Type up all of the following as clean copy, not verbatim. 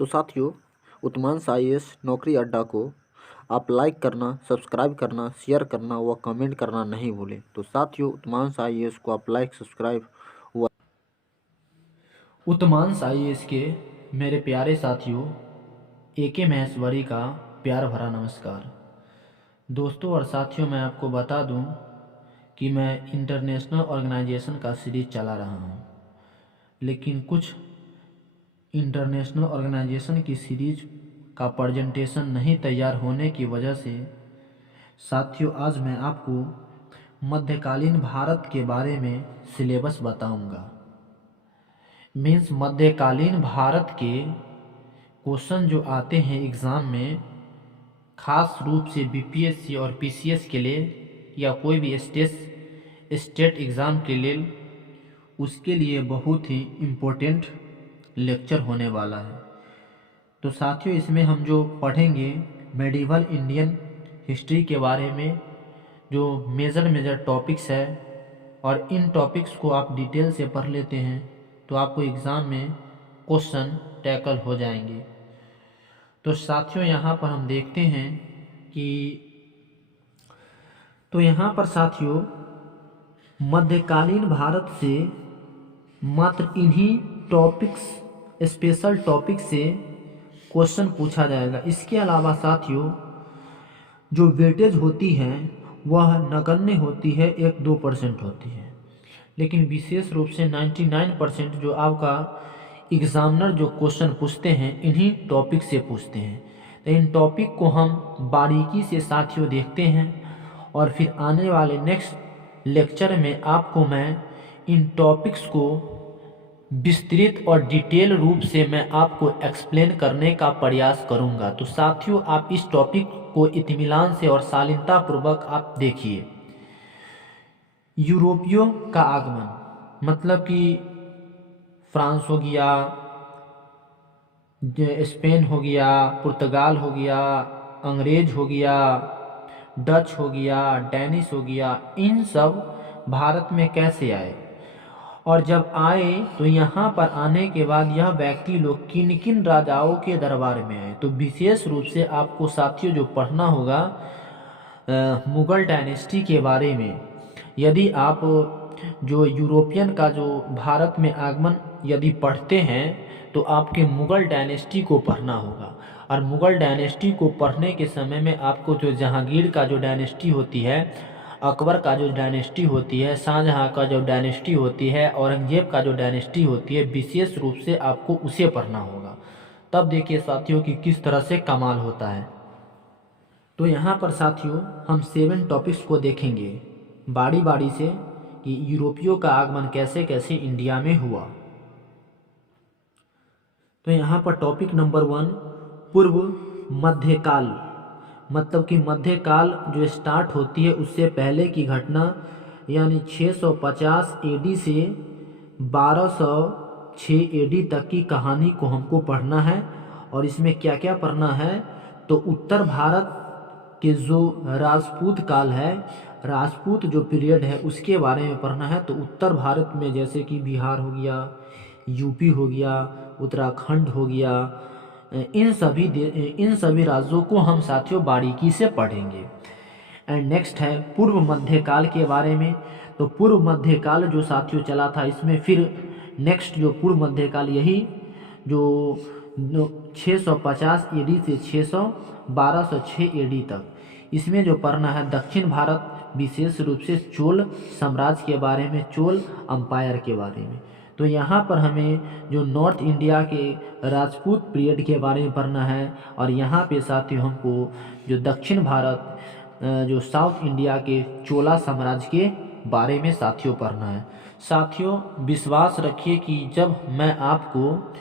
तो साथियों, उत्मांश आईएएस नौकरी अड्डा को आप लाइक करना, सब्सक्राइब करना, शेयर करना व कमेंट करना नहीं भूलें। तो साथियों, उत्मांश आईएएस को आप लाइक, सब्सक्राइब व उत्मांश आईएएस के मेरे प्यारे साथियों, एके महेश्वरी का प्यार भरा नमस्कार। दोस्तों और साथियों, मैं आपको बता दूं कि मैं इंटरनेशनल ऑर्गेनाइजेशन का सीरीज चला रहा हूं, लेकिन कुछ इंटरनेशनल ऑर्गेनाइजेशन की सीरीज का प्रेजेंटेशन नहीं तैयार होने की वजह से साथियों, आज मैं आपको मध्यकालीन भारत के बारे में सिलेबस बताऊंगा। मीन्स मध्यकालीन भारत के क्वेश्चन जो आते हैं एग्ज़ाम में, ख़ास रूप से बीपीएससी और पीसीएस के लिए या कोई भी स्टेट एग्ज़ाम के लिए, उसके लिए बहुत ही इम्पोर्टेंट लेक्चर होने वाला है। तो साथियों, इसमें हम जो पढ़ेंगे मेडिवल इंडियन हिस्ट्री के बारे में, जो मेजर टॉपिक्स है, और इन टॉपिक्स को आप डिटेल से पढ़ लेते हैं तो आपको एग्ज़ाम में क्वेश्चन टैकल हो जाएंगे। तो साथियों, यहाँ पर हम देखते हैं कि यहाँ पर साथियों, मध्यकालीन भारत से मात्र इन्हीं टॉपिक्स, स्पेशल टॉपिक से क्वेश्चन पूछा जाएगा। इसके अलावा साथियों, जो वेटेज होती है वह नगण्य होती है, 1-2% होती है, लेकिन विशेष रूप से 99% जो आपका एग्जामिनर जो क्वेश्चन पूछते हैं इन्हीं टॉपिक से पूछते हैं। तो इन टॉपिक को हम बारीकी से साथियों देखते हैं, और फिर आने वाले नेक्स्ट लेक्चर में आपको मैं इन टॉपिक्स को विस्तृत और डिटेल रूप से मैं आपको एक्सप्लेन करने का प्रयास करूंगा। तो साथियों, आप इस टॉपिक को इत्मीनान से और शालीनता पूर्वक आप देखिए। यूरोपियों का आगमन, मतलब कि फ्रांस हो गया, स्पेन हो गया, पुर्तगाल हो गया, अंग्रेज हो गया, डच हो गया, डैनिश हो गया, इन सब भारत में कैसे आए, और जब आए तो यहाँ पर आने के बाद यह व्यक्ति लोग किन किन राजाओं के दरबार में आए। तो विशेष रूप से आपको साथियों जो पढ़ना होगा मुगल डायनेस्टी के बारे में। यदि आप जो यूरोपियन का जो भारत में आगमन यदि पढ़ते हैं तो आपके मुगल डायनेस्टी को पढ़ना होगा, और मुगल डायनेस्टी को पढ़ने के समय में आपको जो जहांगीर का जो डायनेस्टी होती है, अकबर का जो डायनेस्टी होती है, शाहजहां का जो डायनेस्टी होती है, औरंगजेब का जो डायनेस्टी होती है, विशेष रूप से आपको उसे पढ़ना होगा। तब देखिए साथियों कि किस तरह से कमाल होता है। तो यहाँ पर साथियों हम 7 टॉपिक्स को देखेंगे बारी बारी से कि यूरोपियों का आगमन कैसे कैसे इंडिया में हुआ। तो यहाँ पर टॉपिक नंबर 1, पूर्व मध्यकाल, मतलब कि मध्यकाल जो स्टार्ट होती है उससे पहले की घटना, यानी 650 एडी से 1206 एडी तक की कहानी को हमको पढ़ना है। और इसमें क्या क्या पढ़ना है, तो उत्तर भारत के जो राजपूत काल है, राजपूत जो पीरियड है उसके बारे में पढ़ना है। तो उत्तर भारत में जैसे कि बिहार हो गया, यूपी हो गया, उत्तराखंड हो गया, इन सभी राज्यों को हम साथियों बारीकी से पढ़ेंगे। एंड नेक्स्ट है पूर्व मध्यकाल के बारे में। तो पूर्व मध्यकाल जो साथियों चला था, इसमें फिर नेक्स्ट जो पूर्व मध्यकाल यही जो 650 एडी से 1206 एडी तक, इसमें जो पढ़ना है दक्षिण भारत, विशेष रूप से चोल साम्राज्य के बारे में, चोल अम्पायर के बारे में। तो यहाँ पर हमें जो नॉर्थ इंडिया के राजपूत पीरियड के बारे में पढ़ना है, और यहाँ पे साथियों हमको जो दक्षिण भारत जो साउथ इंडिया के चोला साम्राज्य के बारे में साथियों पढ़ना है। साथियों विश्वास रखिए कि जब मैं आपको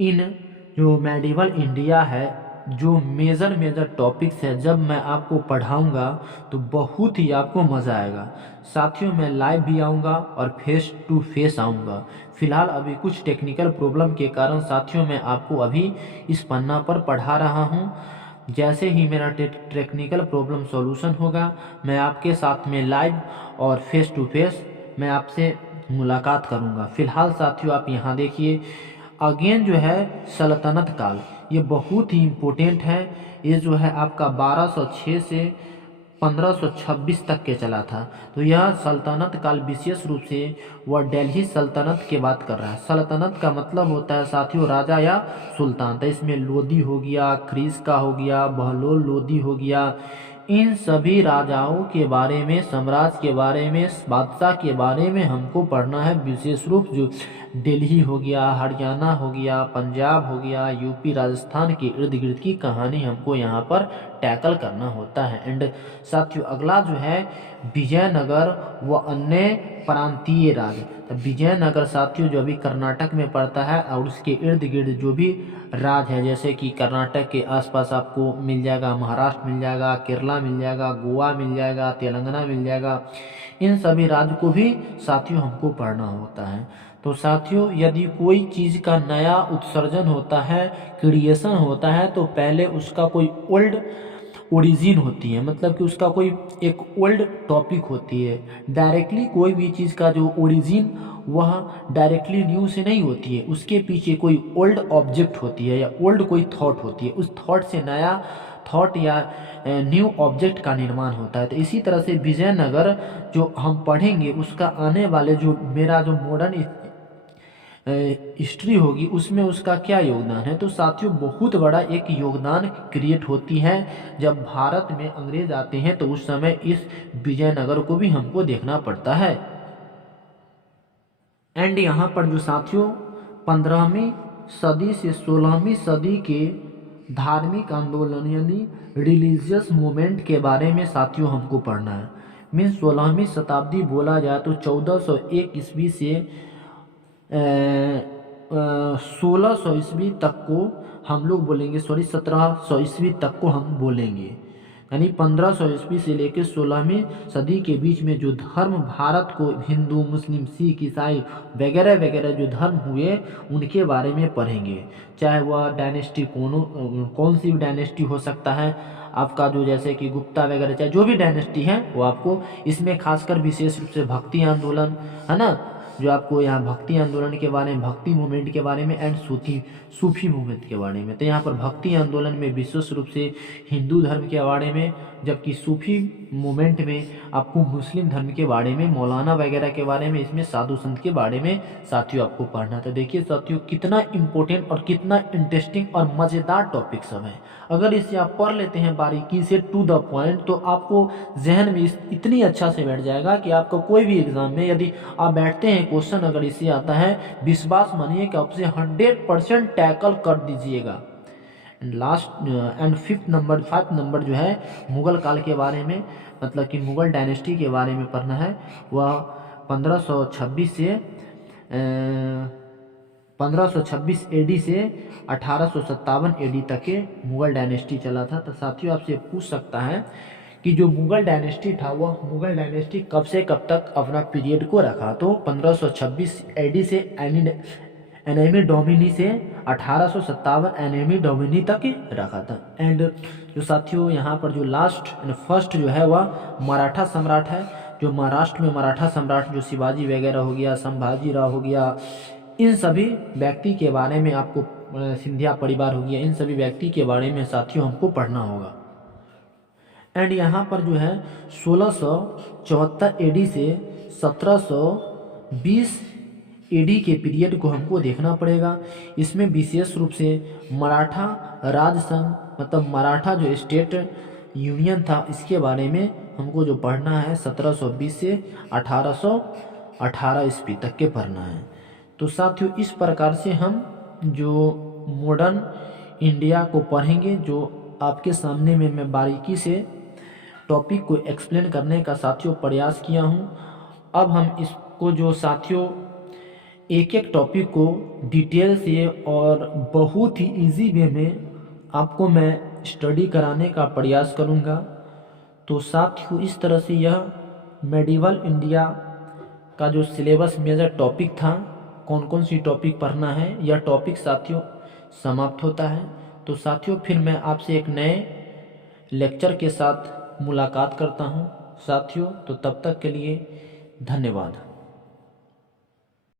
इन जो मेडिवल इंडिया है, जो मेजर टॉपिक्स है, जब मैं आपको पढ़ाऊंगा तो बहुत ही आपको मज़ा आएगा। साथियों मैं लाइव भी आऊँगा और फेस टू फेस आऊँगा। फिलहाल अभी कुछ टेक्निकल प्रॉब्लम के कारण साथियों मैं आपको अभी इस पन्ना पर पढ़ा रहा हूँ। जैसे ही मेरा टेक्निकल प्रॉब्लम सॉल्यूशन होगा, मैं आपके साथ में लाइव और फेस टू फेस मैं आपसे मुलाकात करूँगा। फिलहाल साथियों आप यहाँ देखिए, अगेन जो है सल्तनत काल, ये बहुत ही इम्पोर्टेंट है। ये जो है आपका 1206 से 1526 तक के चला था। तो यह सल्तनत काल विशेष रूप से वह दिल्ली सल्तनत की बात कर रहा है। सल्तनत का मतलब होता है साथियों राजा या सुल्तान। तो इसमें लोदी हो गया, ख्रीस हो गया, बहलोल लोदी हो गया, इन सभी राजाओं के बारे में, साम्राज्य के बारे में, बादशाह के बारे में हमको पढ़ना है विशेष रूप। जो दिल्ली हो गया, हरियाणा हो गया, पंजाब हो गया, यूपी, राजस्थान के इर्द गिर्द की कहानी हमको यहाँ पर टैकल करना होता है। एंड साथियों अगला जो है विजयनगर व अन्य प्रांतीय राज। तो विजयनगर साथियों जो अभी कर्नाटक में पड़ता है और उसके इर्द गिर्द जो भी राज है, जैसे कि कर्नाटक के आसपास आपको मिल जाएगा महाराष्ट्र मिल जाएगा, केरला मिल जाएगा, गोवा मिल जाएगा, तेलंगाना मिल जाएगा, इन सभी राज्य को भी साथियों हमको पढ़ना होता है। तो साथियों यदि कोई चीज़ का नया उत्सर्जन होता है, क्रिएशन होता है, तो पहले उसका कोई ओल्ड ओरिजिन होती है, मतलब कि उसका कोई एक ओल्ड टॉपिक होती है। डायरेक्टली कोई भी चीज़ का जो ओरिजिन वह डायरेक्टली न्यू से नहीं होती है, उसके पीछे कोई ओल्ड ऑब्जेक्ट होती है या ओल्ड कोई थॉट होती है, उस थॉट से नया थॉट या न्यू ऑब्जेक्ट का निर्माण होता है। तो इसी तरह से विजयनगर जो हम पढ़ेंगे उसका आने वाले जो मेरा जो मॉडर्न हिस्ट्री होगी उसमें उसका क्या योगदान है। तो साथियों बहुत बड़ा एक योगदान क्रिएट होती है। जब भारत में अंग्रेज आते हैं तो उस समय इस विजयनगर को भी हमको देखना पड़ता है। एंड यहाँ पर जो साथियों 15वीं सदी से 16वीं सदी के धार्मिक आंदोलन यानी रिलीजियस मूवमेंट के बारे में साथियों हमको पढ़ना है। मीन्स 16वीं शताब्दी बोला जाए तो 1401 ईस्वी से 1600 ईस्वी तक को हम लोग बोलेंगे, 1700 ईस्वी तक को हम बोलेंगे, यानी 1500 ईस्वी से लेकर 16वीं सदी के बीच में जो धर्म भारत को हिंदू, मुस्लिम, सिख, ईसाई वगैरह वगैरह जो धर्म हुए उनके बारे में पढ़ेंगे। चाहे वह डायनेस्टी कौन सी भी डायनेस्टी हो सकता है आपका, जो जैसे कि गुप्ता वगैरह, चाहे जो भी डायनेस्टी है वो आपको इसमें खासकर विशेष रूप से भक्ति आंदोलन है ना, जो आपको यहाँ भक्ति आंदोलन के बारे में, भक्ति मूवमेंट के बारे में एंड सूफी मूवमेंट के बारे में। तो यहाँ पर भक्ति आंदोलन में विशेष रूप से हिंदू धर्म के बारे में, जबकि सूफी मूवमेंट में आपको मुस्लिम धर्म के बारे में, मौलाना वगैरह के बारे में, इसमें साधु संत के बारे में साथियों आपको पढ़ना। तो देखिए साथियों कितना इम्पोर्टेंट और कितना इंटरेस्टिंग और मज़ेदार टॉपिक सब है। अगर इसे आप पढ़ लेते हैं बारीकी से टू द पॉइंट तो आपको जहन में इतनी अच्छा से बैठ जाएगा कि आपको कोई भी एग्जाम में यदि आप बैठते हैं क्वेश्चन अगर इससे आता है, विश्वास मानिए कि आपसे 100% टैकल कर दीजिएगा। लास्ट एंड 5 नंबर जो है मुगल काल के बारे में, मतलब कि मुगल डायनेस्टी के बारे में पढ़ना है। वह 1526 एडी से 1857 एडी तक के मुगल डायनेस्टी चला था। तो साथियों आपसे पूछ सकता है कि जो मुगल डायनेस्टी था वह मुगल डायनेस्टी कब से कब तक अपना पीरियड को रखा। तो 1526 एडी से एनेमी डोमिनी से 1857 एनेमी डोमिनी तक रखा था। एंड जो साथियों यहाँ पर जो लास्ट एंड फर्स्ट जो है वह मराठा सम्राट है। जो महाराष्ट्र में मराठा सम्राट जो शिवाजी वगैरह हो गया, संभाजी राव हो गया, इन सभी व्यक्ति के बारे में आपको, सिंधिया परिवार हो गया, इन सभी व्यक्ति के बारे में साथियों हमको पढ़ना होगा। एंड यहाँ पर जो है 1674 एडी से 1720 एडी के पीरियड को हमको देखना पड़ेगा। इसमें विशेष रूप से मराठा राज संघ, मतलब मराठा जो स्टेट यूनियन था, इसके बारे में हमको जो पढ़ना है 1720 से 1818 ईस्वी तक के पढ़ना है। तो साथियों इस प्रकार से हम जो मॉडर्न इंडिया को पढ़ेंगे, जो आपके सामने में मैं बारीकी से टॉपिक को एक्सप्लेन करने का साथियों प्रयास किया हूँ। अब हम इसको जो साथियों एक एक टॉपिक को डिटेल से और बहुत ही इजी वे में आपको मैं स्टडी कराने का प्रयास करूँगा। तो साथियों इस तरह से यह मेडिवल इंडिया का जो सिलेबस मेजर टॉपिक था, कौन कौन सी टॉपिक पढ़ना है, यह टॉपिक साथियों समाप्त होता है। तो साथियों फिर मैं आपसे एक नए लेक्चर के साथ मुलाकात करता हूं साथियों। तो तब तक के लिए धन्यवाद।